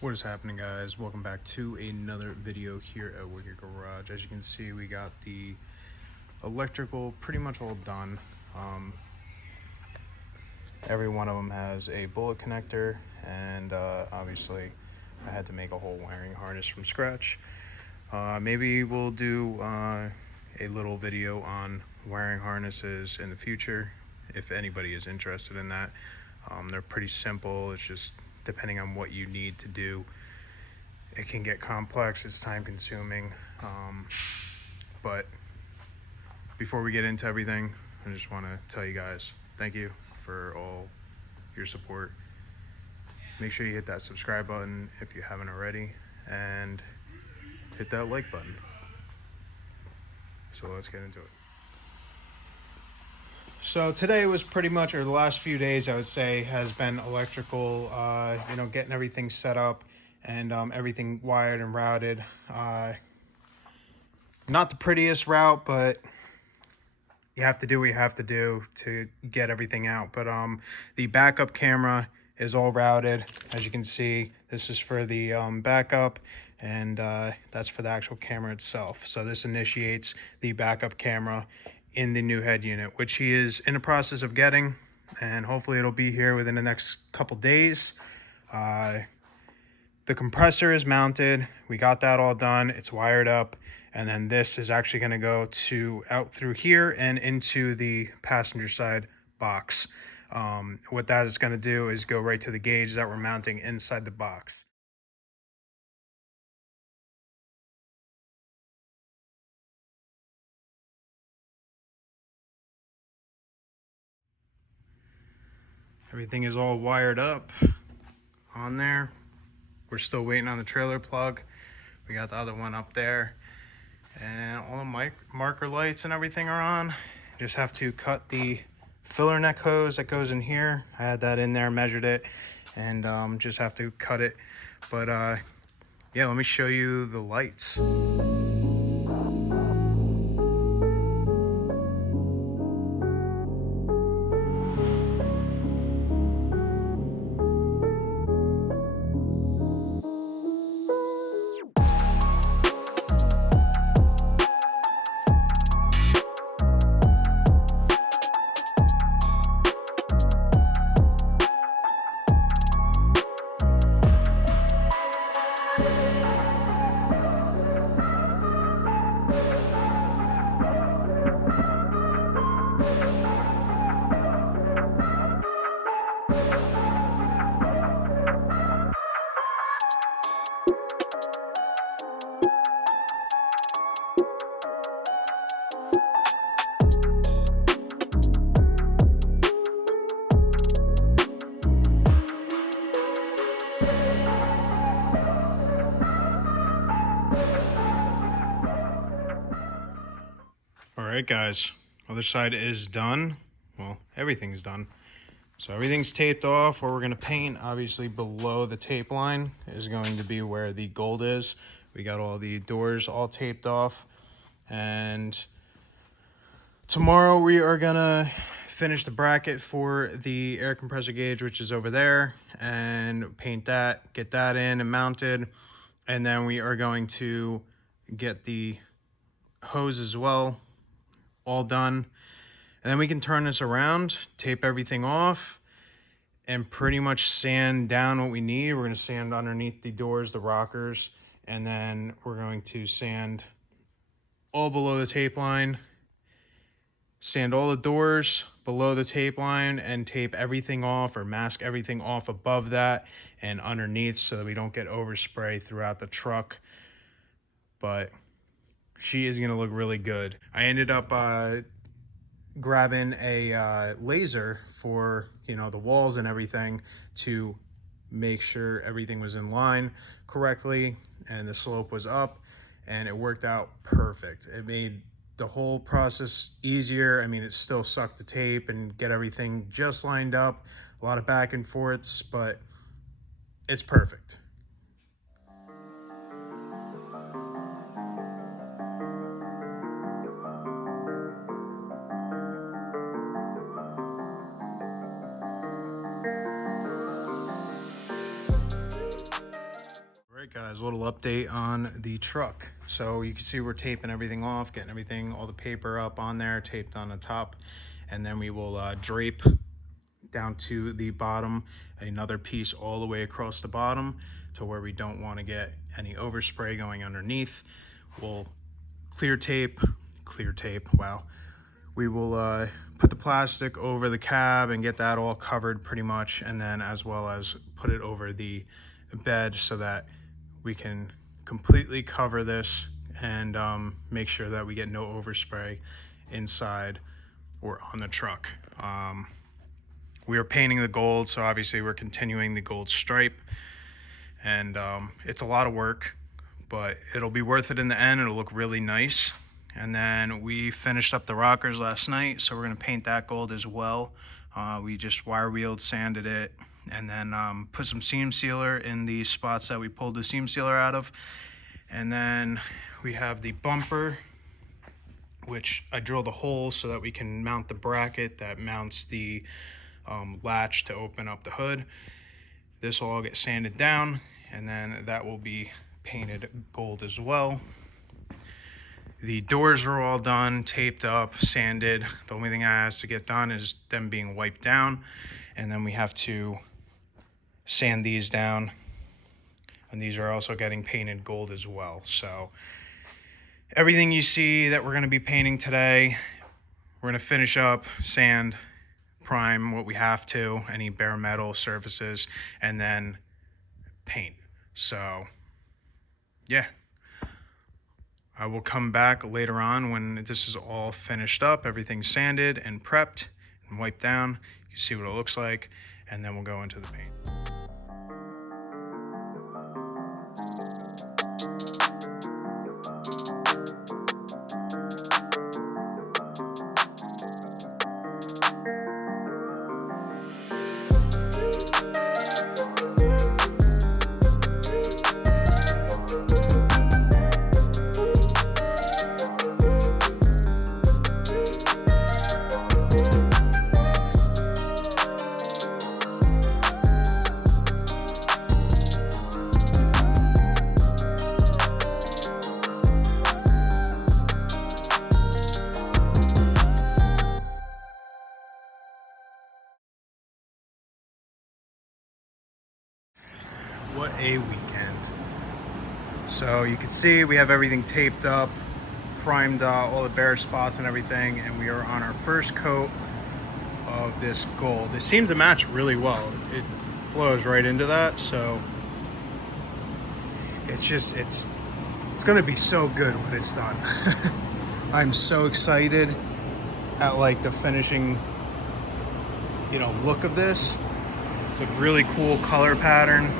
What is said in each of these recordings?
What is happening, guys? Welcome back to another video here at Wicked Garage. As you can see, we got the electrical pretty much all done. Every one of them has a bullet connector, and obviously I had to make a whole wiring harness from scratch. Maybe we'll do a little video on wiring harnesses in the future if anybody is interested in that. They're pretty simple. It's just depending on what you need to do. It can get complex, it's time consuming, but before we get into everything, I just want to tell you guys thank you for all your support. Make sure you hit that subscribe button if you haven't already, and hit that like button. So let's get into it. So today was pretty much, or the last few days I would say, has been electrical, getting everything set up and everything wired and routed. Not the prettiest route, but you have to do what you have to do to get everything out. But the backup camera is all routed. As you can see, this is for the backup, and that's for the actual camera itself. So this initiates the backup camera in the new head unit, which he is in the process of getting, and hopefully it'll be here within the next couple days. The compressor is mounted. We got that all done. It's wired up. And then this is actually going to go out through here and into the passenger side box. What that is going to do is go right to the gauge that we're mounting inside the box. Everything is all wired up on there. We're still waiting on the trailer plug. We got the other one up there. And all the marker lights and everything are on. Just have to cut the filler neck hose that goes in here. I had that in there, measured it, and just have to cut it. But yeah, let me show you the lights. All right, guys, other side is done. Well, everything's done. So everything's taped off. Where we're gonna paint, obviously below the tape line, is going to be where the gold is. We got all the doors all taped off. And tomorrow we are gonna finish the bracket for the air compressor gauge, which is over there, and paint that, get that in and mounted. And then we are going to get the hose as well, all done. And then we can turn this around, tape everything off, and pretty much sand down what we need. We're going to sand underneath the doors, the rockers, and then we're going to sand all below the tape line, sand all the doors below the tape line, and tape everything off or mask everything off above that and underneath so that we don't get overspray throughout the truck. But she is going to look really good. I ended up grabbing a laser for the walls and everything to make sure everything was in line correctly and the slope was up, and it worked out perfect. It made the whole process easier. I mean, it still sucked the tape and get everything just lined up, a lot of back and forths, but it's perfect. Guys, a little update on the truck. So you can see we're taping everything off, getting everything, all the paper up on there, taped on the top, and then we will drape down to the bottom, another piece all the way across the bottom to where we don't want to get any overspray going underneath. We'll clear tape, wow. We will put the plastic over the cab and get that all covered pretty much, and then as well as put it over the bed so that we can completely cover this and make sure that we get no overspray inside or on the truck. We are painting the gold, so obviously we're continuing the gold stripe, and it's a lot of work, but it'll be worth it in the end. It'll look really nice. And then we finished up the rockers last night, so we're gonna paint that gold as well. We just wire wheeled, sanded it, and then put some seam sealer in the spots that we pulled the seam sealer out of. And then we have the bumper, which I drilled a hole so that we can mount the bracket that mounts the latch to open up the hood. This will all get sanded down, and then that will be painted gold as well. The doors are all done, taped up, sanded. The only thing I has to get done is them being wiped down, and then we have to sand these down, and these are also getting painted gold as well. So everything you see that we're going to be painting today, we're going to finish up, sand, prime what we have to, any bare metal surfaces, and then paint. So yeah, I will come back later on when this is all finished up, everything's sanded and prepped and wiped down. You see what it looks like, and then we'll go into the paint. What a weekend. So you can see we have everything taped up, primed all the bare spots and everything, and we are on our first coat of this gold. It seems to match really well. It flows right into that, so it's gonna be so good when it's done. I'm so excited at like the finishing, look of this. It's a really cool color pattern.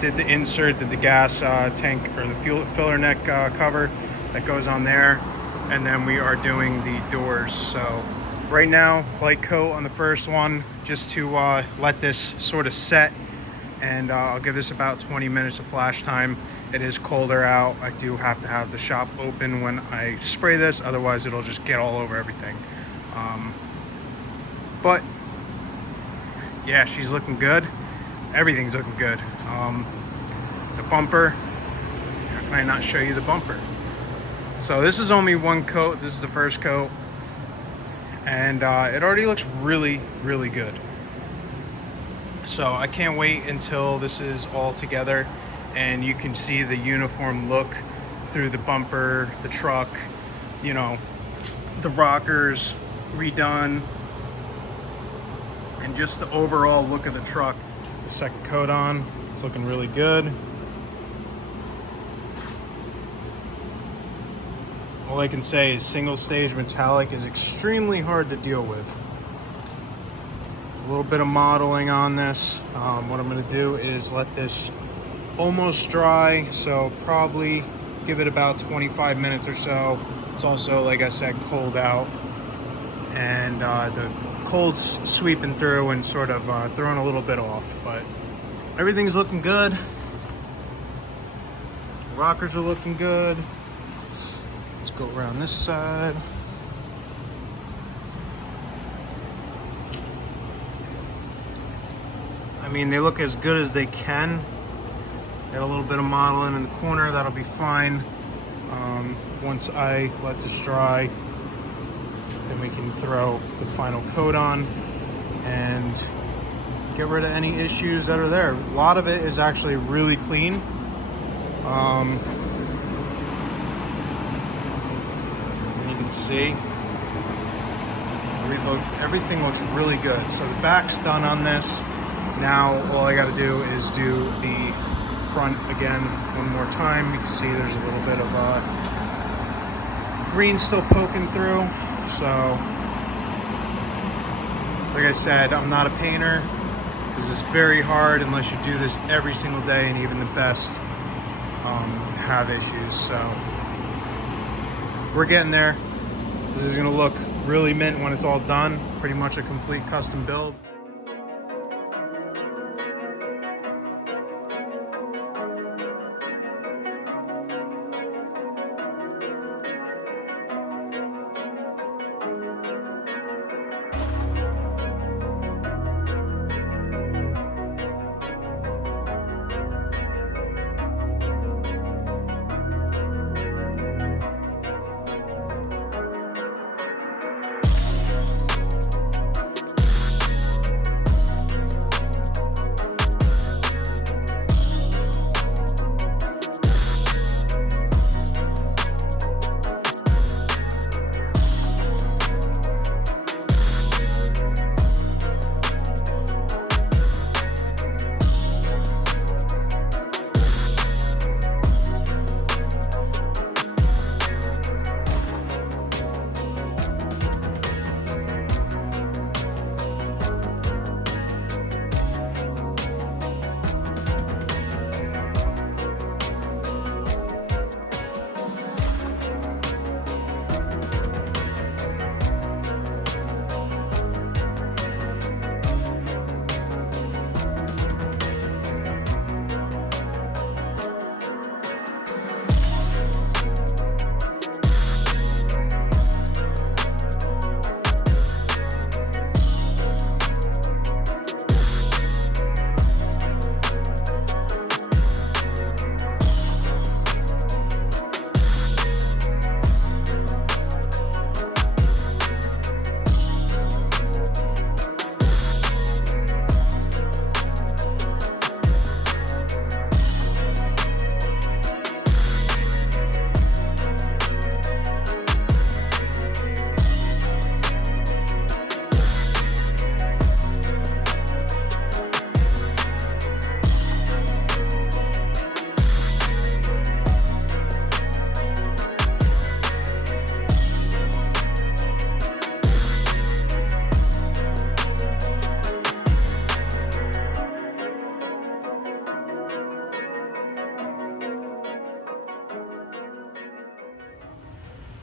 Did the insert, did the gas tank or the fuel filler neck cover that goes on there, and then we are doing the doors. So right now, light coat on the first one just to let this sort of set, and I'll give this about 20 minutes of flash time. It is colder out. I do have to have the shop open when I spray this, otherwise it'll just get all over everything. But yeah, she's looking good. Everything's looking good. The bumper, how can I not show you the bumper? So this is only one coat. This is the first coat, and it already looks really, really good. So I can't wait until this is all together and you can see the uniform look through the bumper, the truck, the rockers redone, and just the overall look of the truck. The second coat on, it's looking really good. All I can say is single stage metallic is extremely hard to deal with. A little bit of modeling on this. What I'm going to do is let this almost dry, so probably give it about 25 minutes or so. It's also, like I said, cold out, and the cold's sweeping through and sort of throwing a little bit off, but everything's looking good. Rockers are looking good. Let's go around this side. I mean, they look as good as they can. Got a little bit of modeling in the corner, that'll be fine. Once I let this dry, then we can throw the final coat on and get rid of any issues that are there. A lot of it is actually really clean. And you can see everything looks really good. So the back's done on this. Now all I got to do is do the front again one more time. You can see there's a little bit of green still poking through. So like I said, I'm not a painter because it's very hard unless you do this every single day, and even the best have issues. So we're getting there. This is going to look really mint when it's all done. Pretty much a complete custom build.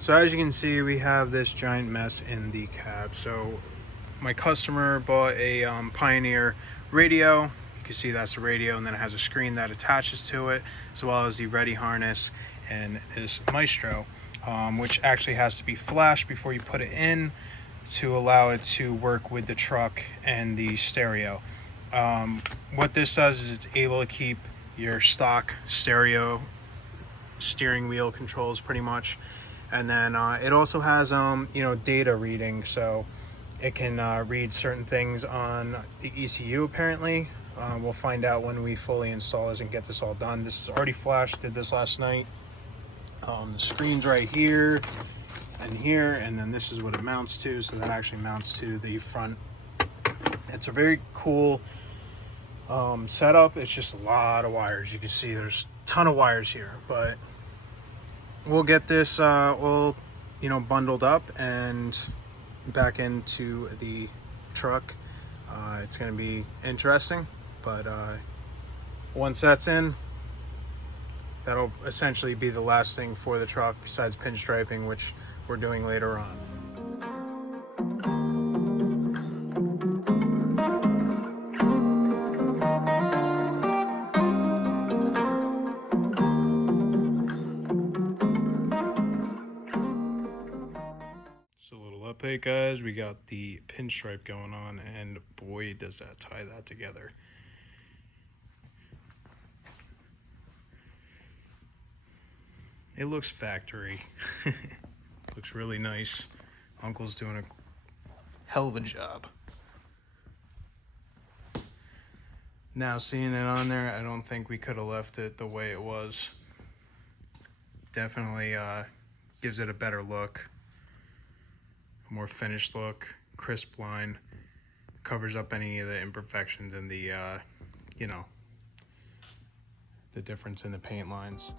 So as you can see, we have this giant mess in the cab. So my customer bought a Pioneer radio. You can see that's a radio, and then it has a screen that attaches to it, as well as the ready harness and this Maestro, which actually has to be flashed before you put it in to allow it to work with the truck and the stereo. What this does is it's able to keep your stock stereo steering wheel controls pretty much. And then it also has data reading, so it can read certain things on the ECU apparently. We'll find out when we fully install this and get this all done. This is already flashed, did this last night. The screen's right here and here, and then this is what it mounts to, so that actually mounts to the front. It's a very cool setup. It's just a lot of wires. You can see there's a ton of wires here, but we'll get this all bundled up and back into the truck. It's going to be interesting, but once that's in, that'll essentially be the last thing for the truck besides pinstriping, which we're doing later on. Update, guys, we got the pinstripe going on, and boy does that tie that together. it looks factory. Looks really nice. Uncle's doing a hell of a job. Now seeing it on there, I don't think we could have left it the way it was. Definitely gives it a better look, a more finished look, crisp line, covers up any of the imperfections in the, you know, the difference in the paint lines.